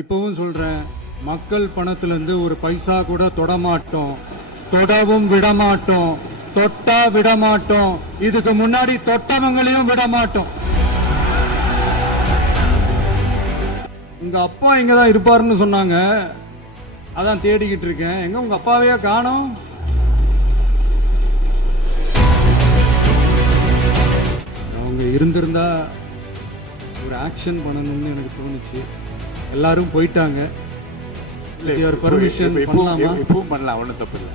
இப்பவும் சொல்றேன், மக்கள் பணத்திலிருந்து ஒரு பைசா கூட தொடமாட்டோம், தொடவும் விடமாட்டோம், தொட்டா விடமாட்டோம், இதுக்கு முன்னாடி தொட்டவங்களையும் விடமாட்டோம். உங்க அப்பா இங்கதான் இருப்பாருன்னு சொன்னாங்க, அதான் தேடிக்கிட்டு இருக்கேன். எங்க உங்க அப்பாவையே காணோம்? அவங்க இருந்திருந்தா ஒரு ஆக்ஷன் பண்ணணும்னு எனக்கு தோணுச்சு. எல்லாரும் போயிட்டாங்க. பர்மிஷன் பண்ணலாமா? இப்பவும் பண்ணலாம், ஒன்றும் தப்பு இல்லை.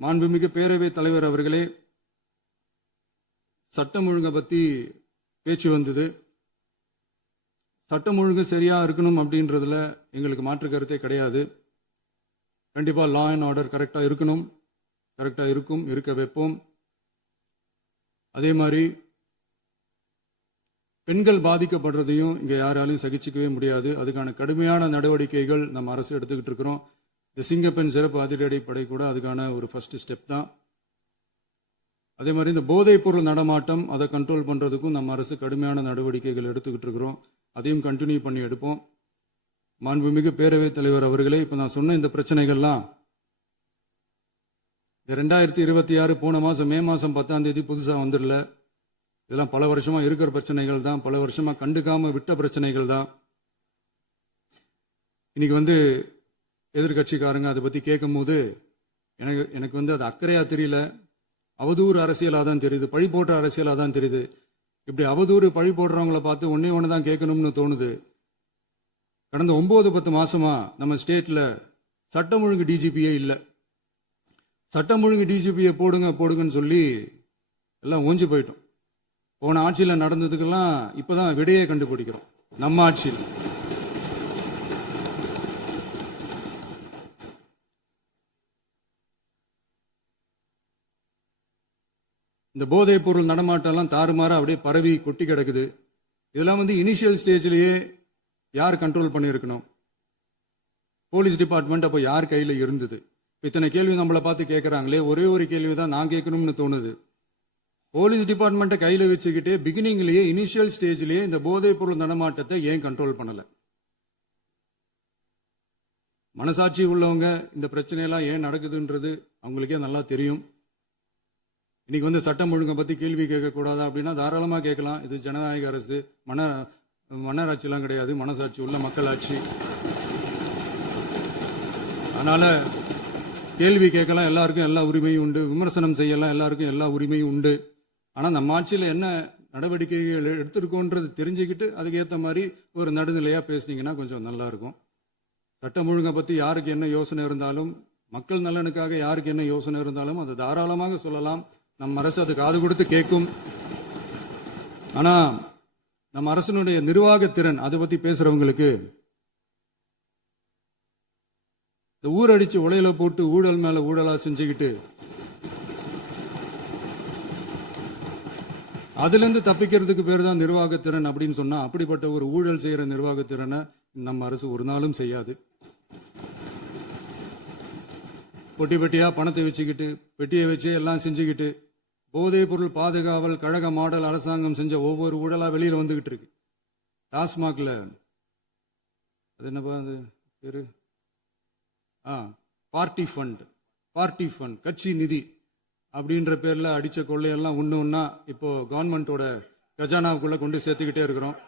மாண்புமிகு பேரவைத் தலைவர் அவர்களே, சட்டம் ஒழுங்கை பத்தி பேச்சு வந்தது. சட்டம் ஒழுங்கு சரியா இருக்கணும் அப்படின்றதுல எங்களுக்கு மாற்று கருத்தே கிடையாது. கண்டிப்பா லா அண்ட் ஆர்டர் கரெக்டா இருக்கணும், கரெக்டா இருக்கும், இருக்க வைப்போம். அதே மாதிரி பெண்கள் பாதிக்கப்படுறதையும் இங்க யாராலையும் சகிச்சுக்கவே முடியாது. அதுக்கான கடுமையான நடவடிக்கைகள் நம்ம அரசு எடுத்துக்கிட்டு இருக்கிறோம். இந்த சிங்கப்பெண் சிறப்பு அதிரடிப்படை கூட அதுக்கான ஒரு ஃபர்ஸ்ட் ஸ்டெப் தான். அதே மாதிரி இந்த போதைப் பொருள் நடமாட்டம், அதை கண்ட்ரோல் பண்றதுக்கும் நம்ம அரசு கடுமையான நடவடிக்கைகள் எடுத்துக்கிட்டு இருக்கிறோம். அதையும் கண்டினியூ பண்ணி எடுப்போம். மாண்புமிகு பேரவைத் தலைவர் அவர்களே, இப்ப நான் சொன்ன இந்த பிரச்சனைகள்லாம் 2026 போன மாசம் மே மாசம் 10ஆம் தேதி புதுசா வந்துடல. இதெல்லாம் பல வருஷமா இருக்கிற பிரச்சனைகள் தான், பல வருஷமா கண்டுக்காம விட்ட பிரச்சனைகள் தான். இன்னைக்கு எதிர்கட்சிக்காரங்க அதை பத்தி கேட்கும் போது எனக்கு அது அக்கறையா தெரியல, அவதூறு அரசியலா தான் தெரியுது, பழி போடுற அரசியலா தான் தெரியுது. இப்படி அவதூறு பழி போடுறவங்களை பார்த்து ஒன்னே ஒன்று தான் கேட்கணும்னு தோணுது. கடந்த 9-10 மாசமா நம்ம ஸ்டேட்ல சட்டம் ஒழுங்கு டிஜிபியே இல்லை. சட்டம் ஒழுங்கு டிஜிபியை போடுங்கன்னு சொல்லி எல்லாம் ஓஞ்சி போயிட்டோம். போன ஆட்சியில் நடந்ததுக்கெல்லாம் இப்பதான் விடையே கண்டுபிடிக்கிறோம் நம்ம ஆட்சியில். இந்த போதைப் பொருள் நடமாட்டம்லாம் தாறுமாறா அப்படியே பரவி கொட்டி கிடக்குது. இதெல்லாம் இனிஷியல் ஸ்டேஜ்லயே யார் கண்ட்ரோல் பண்ணியிருக்கணும்? போலீஸ் டிபார்ட்மெண்ட் அப்போ யார் கையில் இருந்தது? இத்தனை கேள்வி நம்மளை பார்த்து கேட்கறாங்களே, ஒரே ஒரு கேள்வி தான் நான் கேட்கணும்னு தோணுது. போலீஸ் டிபார்ட்மெண்ட்டை கையில் வச்சுக்கிட்டே பிகினிங்லயே இனிஷியல் ஸ்டேஜ்லயே இந்த போதைப் பொருள் நடமாட்டத்தை ஏன் கண்ட்ரோல் பண்ணல? மனசாட்சி உள்ளவங்க இந்த பிரச்சனையெல்லாம் ஏன் நடக்குதுன்றது அவங்களுக்கே நல்லா தெரியும். இன்னைக்கு சட்டம் ஒழுங்கை பத்தி கேள்வி கேட்கக்கூடாதா அப்படின்னா தாராளமா கேட்கலாம். இது ஜனநாயக அரசு, மன்னராட்சியெல்லாம் கிடையாது, மனசாட்சி உள்ள மக்களாட்சி. அதனால கேள்வி கேட்கலாம், எல்லாருக்கும் எல்லா உரிமையும் உண்டு. விமர்சனம் செய்யலாம், எல்லாருக்கும் எல்லா உரிமையும் உண்டு. ஆனா நம்ம ஆட்சியில் என்ன நடவடிக்கைகள் எடுத்திருக்கோன்றது தெரிஞ்சுக்கிட்டு அதுக்கேற்ற மாதிரி ஒரு நடுநிலையா பேசுனீங்கன்னா கொஞ்சம் நல்லா இருக்கும். சட்டம் ஒழுங்கை பத்தி யாருக்கு என்ன யோசனை இருந்தாலும், மக்கள் நலனுக்காக யாருக்கு என்ன யோசனை இருந்தாலும் அதை தாராளமாக சொல்லலாம். நம்ம அரசு அது காது கொடுத்து கேட்கும். ஆனா நம்ம அரசனுடைய நிர்வாகத்திறன் அதை பத்தி பேசுறவங்களுக்கு இந்த ஊரடிச்சு உலையில போட்டு ஊழல் மேல ஊழலா செஞ்சுக்கிட்டு அதுல இருந்து தப்பிக்கிறதுக்கு பேர் தான் நிர்வாகத்திறன் அப்படின்னு சொன்னா, அப்படிப்பட்ட ஒரு ஊழல் செய்யற நிர்வாகத்திறனை நம்ம அரசு ஒரு நாளும் செய்யாது. பொட்டி பெட்டியா பணத்தை வச்சுக்கிட்டு, பெட்டியை வச்சு எல்லாம் செஞ்சுக்கிட்டு, போதைப் பொருள் பாதுகாவல் கழக மாடல் அரசாங்கம் செஞ்ச ஒவ்வொரு ஊழலா வெளியில வந்துகிட்டு இருக்கு. டாஸ்மாக்ல அது என்னப்பா அது பேரு, பார்ட்டி ஃபண்ட், கட்சி நிதி அப்படின்ற பேர்ல அடிச்ச கொள்ளையெல்லாம் ஒண்ணா இப்போ கவர்மெண்டோட கஜானாவுக்குள்ள கொண்டு சேர்த்துக்கிட்டே இருக்கிறோம்.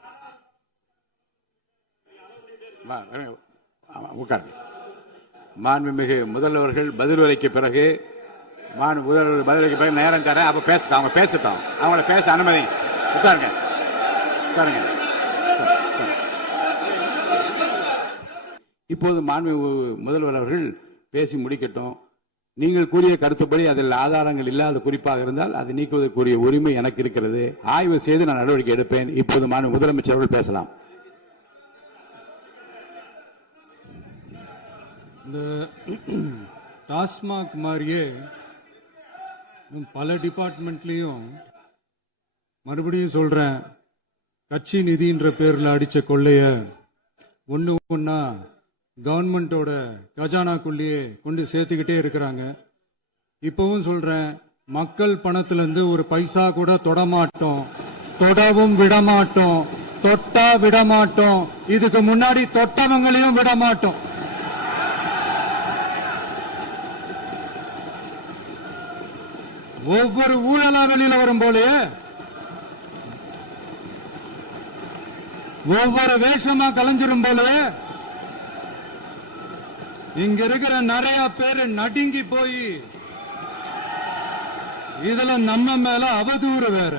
மாண்புமிகு முதல்வர்கள் பதில் உரைக்கு பிறகு நேரம் தரேன். அப்ப அவங்க பேசட்டும். அவங்கள பேச அனுமதி. உட்காருங்க. இப்போது மாண்புமிகு முதல்வர் அவர்கள் பேசி முடிக்கட்டும். நீங்கள் கூறிய கருத்துப்படி அதில் ஆதாரங்கள் இல்லாத குறிப்பாக இருந்தால் அதை நீக்குவதற்குரிய உரிமை எனக்கு இருக்கிறது. ஆய்வு செய்து நான் நடவடிக்கை எடுப்பேன். இப்போது மாண்புமிகு முதலமைச்சர் அவர்கள் பேசலாம். இந்த டாஸ்மாக் மாதிரியே பல டிபார்ட்மெண்ட்லயும், மறுபடியும் சொல்றேன், கட்சி நிதின்ற பேர்ல அடிச்ச கொள்ளைய ஒண்ணா கவர்மெண்டோட கஜானாக்குள்ளேயே கொண்டு சேர்த்துக்கிட்டே இருக்கிறாங்க. இப்பவும் சொல்றேன், மக்கள் பணத்துல இருந்து ஒரு பைசா கூட தொடமாட்டோம், தொடவும் விடமாட்டோம், தொட்டா விடமாட்டோம், இதுக்கு முன்னாடி தொட்டவங்களையும் விடமாட்டோம். ஒவ்வொரு ஊழலா வெளியில வரும் போலயே ஒவ்வொரு வேஷமா கலைஞ்சிரும் போலயே இங்க இருக்கிற நிறைய பேரு நடுங்கி போய் இதுல நம்ம மேல அவதூறு வேற.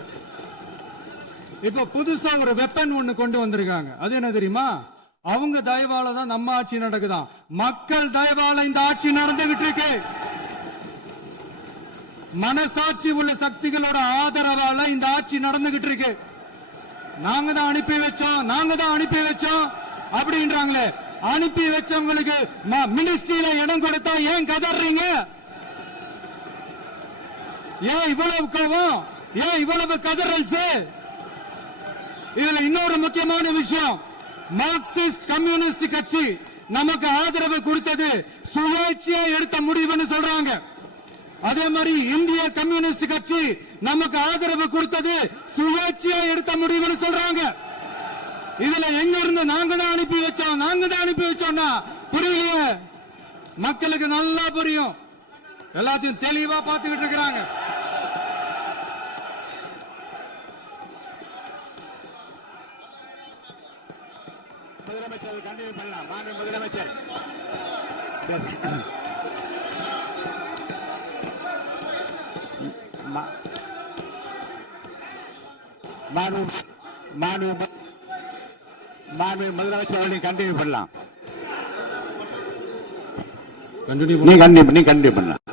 இப்ப புதுசா ஒரு வெப்பன் ஒண்ணு கொண்டு வந்திருக்காங்க. அது என்ன தெரியுமா? அவங்க தயவால தான் நம்ம ஆட்சி நடக்குதாம். மக்கள் தயவால இந்த ஆட்சி நடந்துகிட்டு இருக்கு. மனசாட்சி உள்ள சக்திகளோட ஆதரவால இந்த ஆட்சி நடந்துகிட்டு இருக்கு. நாங்க தான் அனுப்பி வச்சோம் அப்படின்றாங்களே. அனுப்பி வச்சவங்களுக்கு மினிஸ்ட்ரியில இடம் கொடுத்தா ஏன் கதறீங்க? ஏன் இவ்வளவு கோவம்? ஏன் இவ்வளவு கதறல்ஸ்? இதுல இன்னொரு முக்கியமான விஷயம், மார்க்சிஸ்ட் கம்யூனிஸ்ட் கட்சி நமக்கு ஆதரவு கொடுத்தது சுயேட்சையா எடுத்த முடிவுன்னு சொல்றாங்க. அதே மாதிரி இந்திய கம்யூனிஸ்ட் கட்சி நமக்கு ஆதரவு கொடுத்தது சுயேட்சையா எடுத்த முடிவுன்னு சொல்றாங்க. இதுல எங்க இருந்து நாங்க தான் அனுப்பி வச்சோம்னா புரியலையே. மக்களுக்கு நல்லா புரியும், எல்லாத்தையும் தெளிவா பார்த்துக்கிட்டு இருக்கிறாங்க. முதலமைச்சர் கண்டினியூ பண்ணலாம். மாண்பு முதலமைச்சர் மாண்பு முதலமைச்சர் கண்டினியூ பண்ணலாம்.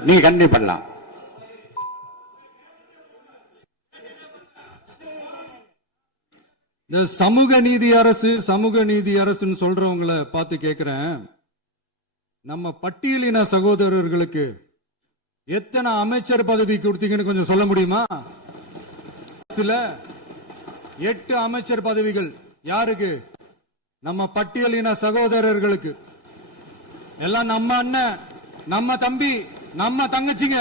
நீ கண்டினியூ பண்ணலாம். இந்த சமூக நீதி அரசுன்னு சொல்றவங்களை பார்த்து கேட்கிறேன், நம்ம பட்டியலின சகோதரர்களுக்கு எத்தனை அமைச்சர் பதவி கொடுத்தீங்கன்னு கொஞ்சம் சொல்ல முடியுமா? சில 8 அமைச்சர் பதவிகள் யாருக்கு? நம்ம பட்டியலின சகோதரர்களுக்கு. எல்லாம் நம்ம அண்ணன், நம்ம தம்பி, நம்ம தங்கச்சிங்க.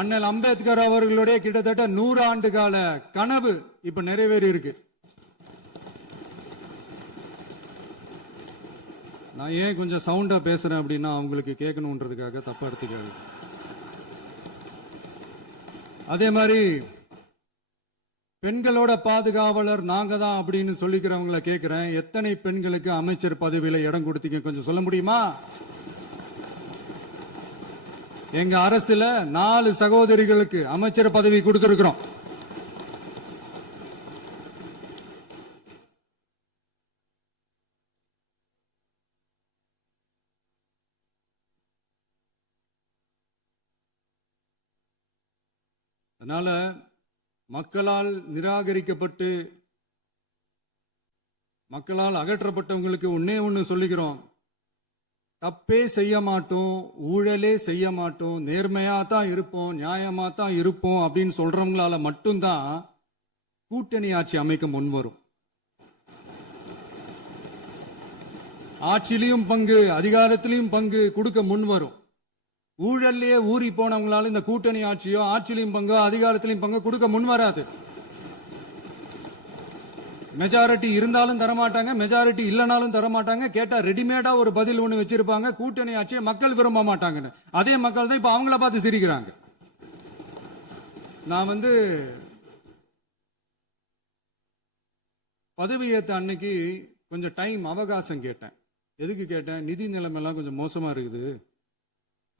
அண்ணல் அம்பேத்கர் அவர்களுடைய கிட்டத்தட்ட 100 ஆண்டு கால கனவு இப்ப நிறைவேறி இருக்கு. நான் ஏன் கொஞ்சம் சவுண்டா பேசுறேன் அப்படின்னா அவங்களுக்கு கேட்கணுன்றதுக்காக, தப்பா எடுத்துக்காது. அதே மாதிரி பெண்களோட பாதுகாவலர் நாங்க தான் அப்படின்னு சொல்லிக்கிறவங்களை கேட்கிறேன், எத்தனை பெண்களுக்கு அமைச்சர் பதவியில இடம் கொடுத்தீங்க கொஞ்சம் சொல்ல முடியுமா? எங்க அரசுல 4 சகோதரிகளுக்கு அமைச்சர் பதவி கொடுத்திருக்கிறோம். அதனால மக்களால் நிராகரிக்கப்பட்டு மக்களால் அகற்றப்பட்டவங்களுக்கு ஒண்ணு சொல்லிக்கிறோம், தப்பே செய்ய மாட்டோம், ஊழலே செய்ய மாட்டோம், நேர்மையா தான் இருப்போம், நியாயமா தான் இருப்போம் அப்படின்னு சொல்றவங்களால மட்டும்தான் கூட்டணி ஆட்சி அமைக்க முன்வரும். ஆட்சியிலையும் பங்கு, அதிகாரத்திலையும் பங்கு கொடுக்க முன்வரும். ஊழல்லையே ஊறி போனவங்களால இந்த கூட்டணி ஆட்சியோ, ஆட்சியிலையும் பங்கு, அதிகாரத்திலையும் பங்கு கொடுக்க முன்வராது. மெஜாரிட்டி இருந்தாலும் தரமாட்டாங்க, மெஜாரிட்டி இல்லைனாலும் தரமாட்டாங்க. கேட்டா ரெடிமேடா ஒரு பதில் ஒண்ணு வச்சிருப்பாங்க, கூட்டணி ஆட்சியை மக்கள் விரும்ப மாட்டாங்கன்னு. அதே மக்கள் தான் இப்ப அவங்கள பார்த்து சிரிக்கிறாங்க. நான் பதவி ஏத்த அன்னைக்கு கொஞ்சம் டைம் அவகாசம் கேட்டேன். எதுக்கு கேட்டேன்? நிதி நிலைமைலாம் கொஞ்சம் மோசமா இருக்குது,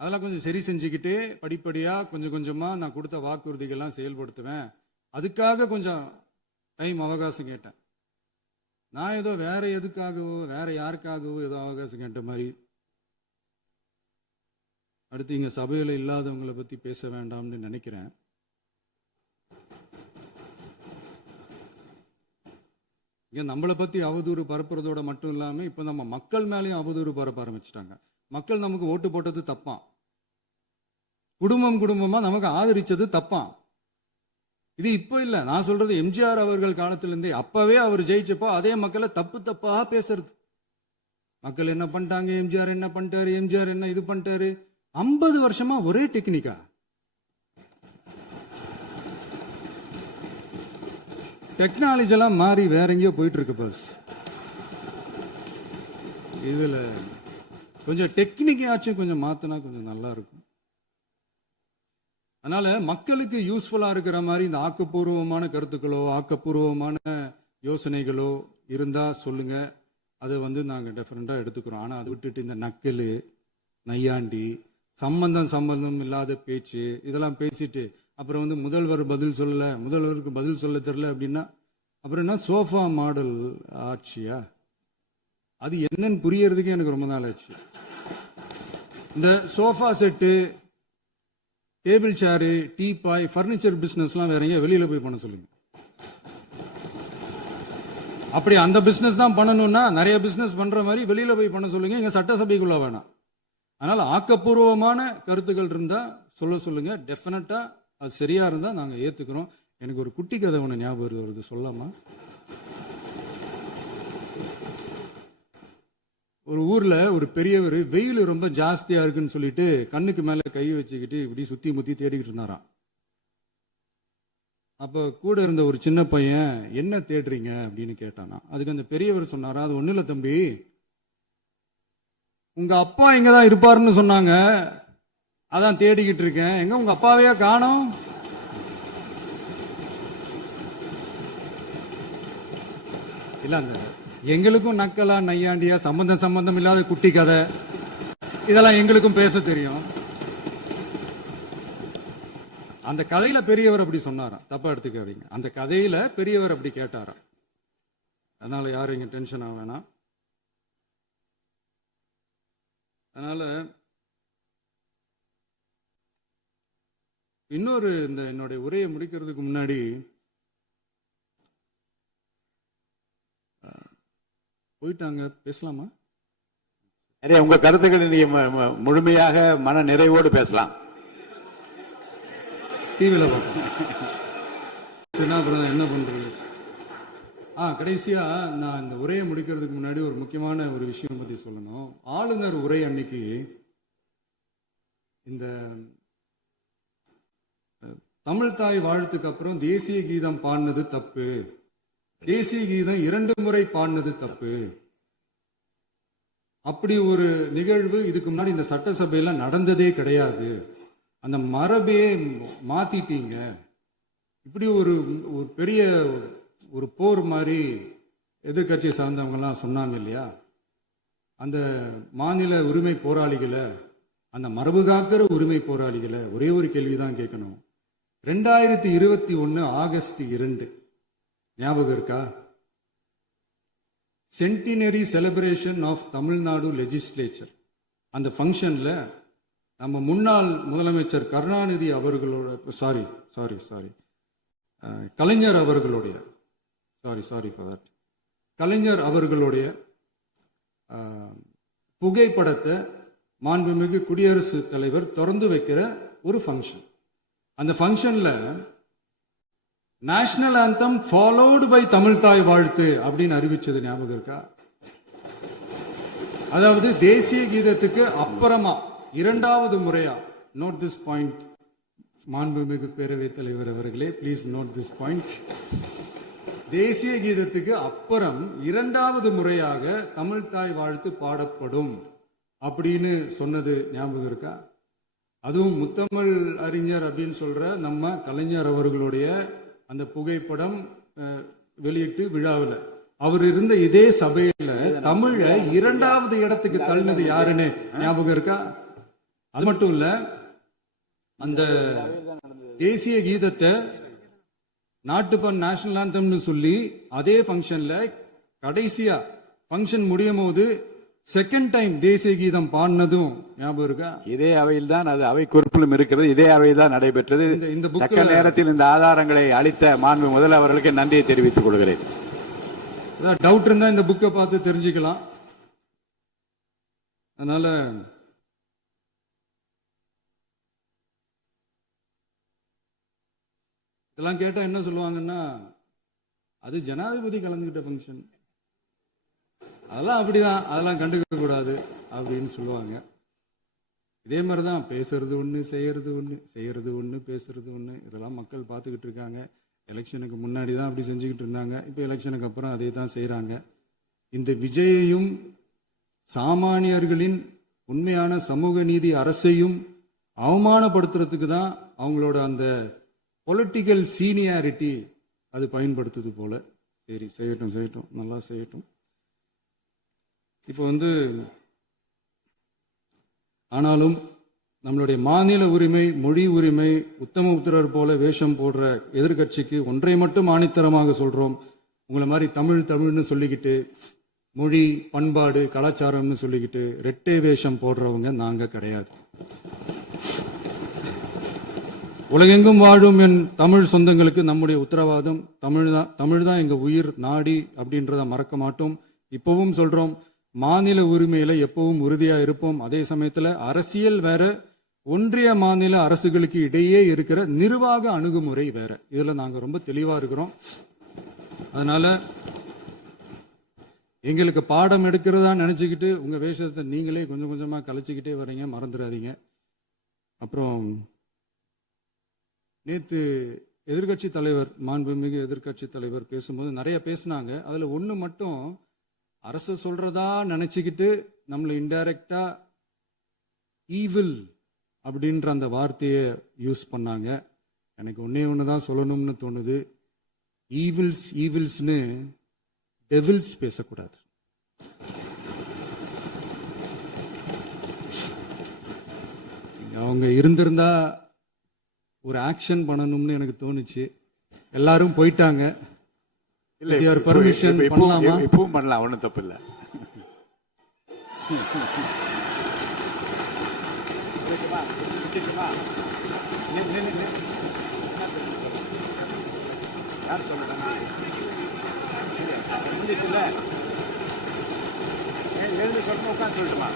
அதெல்லாம் கொஞ்சம் சரி செஞ்சுக்கிட்டே படிப்படியா கொஞ்சம் கொஞ்சமா நான் கொடுத்த வாக்குறுதிகள்லாம் செயல்படுத்துவேன், அதுக்காக கொஞ்சம் டைம் அவகாசம் கேட்டேன். நான் ஏதோ வேற எதுக்காகவோ வேற யாருக்காகவோ ஏதோ அவகாசம் கேட்ட மாதிரி. அடுத்து இங்க சபையில இல்லாதவங்களை பத்தி பேச வேண்டாம்னு நினைக்கிறேன். இங்க நம்மளை பத்தி அவதூறு பரப்புறதோட மட்டும் இல்லாம இப்ப நம்ம மக்கள் மேலேயும் அவதூறு பரப்ப ஆரம்பிச்சிட்டாங்க. மக்கள் நமக்கு ஓட்டு போட்டது தப்பான், குடும்பமா நமக்கு ஆதரிச்சது தப்பான். இது இப்ப இல்ல, நான் சொல்றது எம்ஜிஆர் அவர்கள் காலத்திலிருந்தே. அப்பவே அவர் ஜெயிச்சப்போ அதே மக்களை தப்பா பேசுறது. மக்கள் என்ன பண்ணிட்டாங்க, எம்ஜிஆர் என்ன பண்ணிட்டாரு, எம்ஜிஆர் என்ன இது பண்ணிட்டாரு. 50 வருஷமா ஒரே டெக்னிக்கா? டெக்னாலஜி எல்லாம் மாறி வேற எங்கேயோ போயிட்டு இருக்கு பஸ். இதுல கொஞ்சம் டெக்னிக்காச்சும் கொஞ்சம் மாத்தினா கொஞ்சம் நல்லா இருக்கும். அதனால மக்களுக்கு யூஸ்ஃபுல்லா இருக்கிற மாதிரி இந்த ஆக்கப்பூர்வமான கருத்துக்களோ ஆக்கப்பூர்வமான யோசனைகளோ இருந்தா சொல்லுங்க. அது நாங்க டெஃபரெண்டா எடுத்துக்கிறோம். ஆனா அதை விட்டுட்டு இந்த நக்கலு, நையாண்டி, சம்பந்தம் இல்லாத பேச்சு இதெல்லாம் பேசிட்டு அப்புறம் முதல்வர் பதில் சொல்லல, முதல்வருக்கு பதில் சொல்ல தெரியல அப்படின்னா அப்புறம் என்ன சோஃபா மாடல் ஆட்சியா? அது என்னன்னு புரியறதுக்கு எனக்கு ரொம்ப நாள் ஆச்சு. இந்த sofa set, table chair, teapoy, furniture பிசினஸ்லாம் வேற எங்க வெளியில போய் பண்ண சொல்லுங்க. அப்படி அந்த பிசினஸ் தான் பண்ணணும்னா நிறைய பிசினஸ் பண்ற மாதிரி வெளியில போய் பண்ண சொல்லுங்க, இங்க சட்டசபைக்குள்ள வேணாம். அதனால ஆக்கப்பூர்வமான கருத்துக்கள் இருந்தா சொல்லுங்க. டெஃபினட்டா அது சரியா இருந்தா நாங்க ஏத்துக்கிறோம். எனக்கு ஒரு குட்டி கதை ஒண்ணு ஞாபகம் வருது, சொல்லாமா? ஒரு ஊர்ல ஒரு பெரியவர் வெயில் ரொம்ப ஜாஸ்தியா இருக்குன்னு சொல்லிட்டு கண்ணுக்கு மேல கை வச்சுக்கிட்டு இப்படி சுத்தி முத்தி தேடிக்கிட்டு இருந்தாராம். அப்ப கூட இருந்த ஒரு சின்ன பையன் என்ன தேடுறீங்க அப்படின்னு கேட்டானா. அதுக்கு அந்த பெரியவர் சொன்னாரா, அது ஒண்ணு இல்ல தம்பி, உங்க அப்பா இங்கதான் இருப்பாருன்னு சொன்னாங்க, அதான் தேடிக்கிட்டு இருக்கேன். எங்க உங்க அப்பாவையா காணோம்? இல்ல அந்த எங்களுக்கும் நக்கலா நையாண்டியா சம்பந்தம் இல்லாத குட்டி கதை இதெல்லாம் எங்களுக்கும் பேச தெரியும். அந்த கதையில பெரியவர் அப்படி சொன்னாராம், தப்பா எடுத்துக்காதீங்க. அந்த கதையில பெரியவர் அப்படி கேட்டாராம். அதனால யாரும் இங்க டென்ஷன் ஆக வேணாம். அதனால இன்னொரு இந்த என்னுடைய உரையை முடிக்கிறதுக்கு முன்னாடி போயிட்டாங்க, பேசலாமா? நிறைய உங்க கருத்துக்களை நீங்க முழுமையாக மன நிறைவோடு பேசலாம். டிவியில பார்ப்போம். அப்புறம் என்ன பண்றது? கடைசியா நான் இந்த உரையை முடிக்கிறதுக்கு முன்னாடி ஒரு முக்கியமான ஒரு விஷயம் பத்தி சொல்லணும். ஆளுநர் உரை அன்னைக்கு இந்த தமிழ் தாய் வாழ்த்துக்கு அப்புறம் தேசிய கீதம் பாடினது தப்பு, தேசிய கீதம் 2 முறை பாடினது தப்பு, அப்படி ஒரு நிகழ்வு இதுக்கு முன்னாடி இந்த சட்டசபையில நடந்ததே கிடையாது, அந்த மரபையே மாத்திட்டீங்க, இப்படி ஒரு பெரிய ஒரு போர் மாதிரி எதிர்கட்சியை சார்ந்தவங்க எல்லாம் சொன்னாங்க இல்லையா? அந்த மாநில உரிமை போராளிகளை, அந்த மரபு காக்கிற உரிமை போராளிகளை ஒரே ஒரு கேள்விதான் கேட்கணும். 2021 ஆகஸ்ட் 2 ஞாபகம் இருக்கா? Centenary celebration of Tamil Nadu legislature. அந்த ஃபங்க்ஷன்ல நம்ம முன்னாள் முதலமைச்சர் கருணாநிதி அவர்களோட கலைஞர் அவர்களுடைய கலைஞர் அவர்களுடைய புகைப்படத்தை மாண்புமிகு குடியரசுத் தலைவர் திறந்து வைக்கிற ஒரு ஃபங்க்ஷன். அந்த ஃபங்க்ஷன்ல national anthem followed by Tamil Thai Vazhthu அப்படின்னு அறிவிச்சது ஞாபகம் இருக்கா? அதாவது தேசிய கீதத்துக்கு அப்புறமா 2வது முறையா, நோட் திஸ் பாயிண்ட் மாண்புமிகு பேரவைத் தலைவர் அவர்களே, பிளீஸ் நோட் திஸ் பாயிண்ட். தேசிய கீதத்துக்கு அப்புறம் 2வது முறையாக தமிழ் தாய் வாழ்த்து பாடப்படும் அப்படின்னு சொன்னது ஞாபகம் இருக்கா? அதுவும் முத்தமிழ் அறிஞர் அப்படின்னு சொல்ற நம்ம கலைஞர் அவர்களுடைய அந்த புகைப்படம் வெளியிட்டு விழாவில் அவர் இருந்த இதே சபையில தமிழை 2வது இடத்துக்கு தள்ளினது யாருன்னு ஞாபகம் இருக்கா? அது மட்டும் இல்ல, அந்த தேசிய கீதத்தை நாட்டுப்பண் நேஷனல் ஆந்தம்னு சொல்லி அதே ஃபங்க்ஷன்ல கடைசியா ஃபங்க்ஷன் முடியும் போது செகண்ட் டைம் தேசிய கீதம் பாடினதும் ஞாபகம் இருக்கா? இதே அவையில் தான், அது அவை குறிப்பிலும் இருக்கிறது, இதே அவையில் தான் நடைபெற்றது. இந்த தக்க நேரத்தில் இந்த ஆதாரங்களை அளித்த மாண்பு முதல் அவர்களுக்கு நன்றியை தெரிவித்துக் கொள்கிறேன். டவுட் இருந்தா இந்த புக்கை பார்த்து தெரிஞ்சுக்கலாம். அதனால இதெல்லாம் கேட்டா என்ன சொல்லுவாங்கன்னா, அது ஜனாதிபதி கலந்துகிட்ட ஃபங்க்ஷன், அதெல்லாம் அப்படிதான், அதெல்லாம் கண்டுக்க கூடாது அப்படின்னு சொல்லுவாங்க. இதே மாதிரிதான் பேசுறது ஒண்ணு, செய்யறது ஒண்ணு, செய்யறது ஒண்ணு, பேசுறது ஒண்ணு. இதெல்லாம் மக்கள் பார்த்துக்கிட்டு இருக்காங்க. எலெக்ஷனுக்கு முன்னாடி தான் அப்படி செஞ்சுக்கிட்டு இருந்தாங்க. இப்போ எலெக்ஷனுக்கு அப்புறம் அதே தான் செய்யறாங்க. இந்த விஜயையும் சாமானியர்களின் உண்மையான சமூக நீதி அரசையும் அவமானப்படுத்துறதுக்கு தான் அவங்களோட அந்த பொலிட்டிக்கல் சீனியாரிட்டி அது பயன்படுத்துது போல. சரி, செய்யட்டும் செய்யட்டும், நல்லா செய்யட்டும். இப்போ ஆனாலும் நம்மளுடைய மாநில உரிமை, மொழி உரிமை, உத்தமபுத்திரர் போல வேஷம் போடுற எதிர்கட்சிக்கு ஒன்றை மட்டும் ஆணித்தரமாக சொல்றோம். உங்களை மாதிரி தமிழ்னு சொல்லிக்கிட்டு, மொழி, பண்பாடு, கலாச்சாரம்னு சொல்லிக்கிட்டு ரெட்டை வேஷம் போடுறவங்க நாங்க கிடையாது. உலகெங்கும் வாழும் என் தமிழ் சொந்தங்களுக்கு நம்முடைய உத்தரவாதம் தமிழ் தான் எங்க உயிர் நாடி அப்படின்றத மறக்க மாட்டோம். இப்பவும் சொல்றோம், மாநில உரிமையில எப்பவும் உறுதியா இருப்போம். அதே சமயத்துல அரசியல் வேற, ஒன்றிய மாநில அரசுகளுக்கு இடையே இருக்கிற நிர்வாக அணுகுமுறை வேற. இதுல நாங்க ரொம்ப தெளிவா இருக்கிறோம். அதனால எங்களுக்கு பாடம் எடுக்கிறதா நினைச்சுக்கிட்டு உங்க வேஷத்தை நீங்களே கொஞ்சம் கொஞ்சமா கலைச்சிக்கிட்டே வர்றீங்க, மறந்துடாதீங்க. அப்புறம் நேத்து எதிர்கட்சி தலைவர், மாண்புமிகு எதிர்கட்சி தலைவர் பேசும்போது நிறைய பேசினாங்க. அதுல ஒண்ணு மட்டும், அரசு சொல்றதா நினைச்சுக்கிட்டு நம்மளை இன்டைரக்டா ஈவில் அப்படின்ற அந்த வார்த்தையை யூஸ் பண்ணாங்க. எனக்கு ஒண்ணுதான் சொல்லணும்னு தோணுது. ஈவில்ஸ்னு டெவில்ஸ் பேசக்கூடாது. அவங்க இருந்திருந்தா ஒரு ஆக்ஷன் பண்ணணும்னு எனக்கு தோணுச்சு. எல்லாரும் போயிட்டாங்க. இல்ல, பர்மிஷன் பண்ணலாமா? இப்பவும் பண்ணலாம், ஒன்றும் தப்பு இல்லை. உட்காந்து சொல்லட்டுமா?